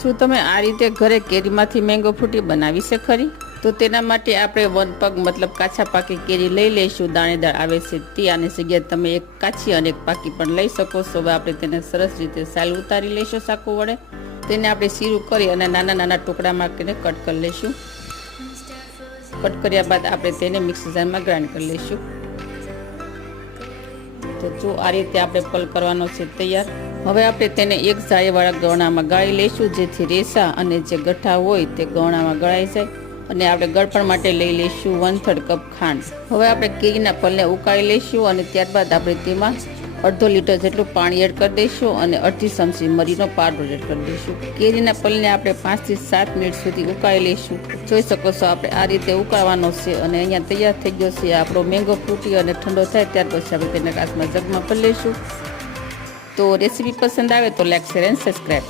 શું તમે આ રીતે ઘરે કેરીમાંથી મેંગો ફ્રૂટી બનાવી છે ખરી? તો તેના માટે આપણે 1 પગ મતલબ કાચા પાકી કેરી લઈ લઈશું. દાણેદાર આવે છે તે. આની જગ્યાએ તમે એક કાચી અને એક પાકી પણ લઈ શકો છો. હવે આપણે તેને સરસ રીતે સાલ ઉતારી લઈશું ચાકુ વડે. તેને આપણે સીરું કરી અને નાના નાના ટુકડામાં કટ કરી લઈશું. કટ કર્યા બાદ આપણે તેને મિક્સર જારમાં ગ્રાઇન્ડ કરી લઈશું. તો જો આ રીતે આપણે પલ કરવાનો છે તૈયાર. હવે આપણે તેને એક જાળીવાળા ગવણામાં ગાળી લઈશું, જેથી રેસા અને જે ગઠ્ઠા હોય તે ગવણામાં ગળાઈ જાય. અને આપણે ગળપણ માટે લઈ લઈશું 1/3 કપ ખાંડ. હવે આપણે કેરીના પલને ઉકાળી લઈશું અને ત્યારબાદ આપણે તેમાં 1/2 લીટર જેટલું પાણી એડ કરી દઈશું અને અડધી ચમચી મરીનો પાવડર એડ કરી દઈશું. કેરીના પલને આપણે 5 થી 7 મિનિટ સુધી ઉકાળી લઈશું. જોઈ શકો છો આપણે આ રીતે ઉકાળવાનો છે અને અહીંયા તૈયાર થઈ ગયો છે આપણો મેંગો ફ્રૂટી. અને ઠંડો થાય ત્યાર પછી આપણે તેને કાચમાં જગમાં ભરી લઈશું. તો રેસીપી પસંદ આવે તો લાઈક, શેર એન્ડ સબસ્ક્રાઈબ.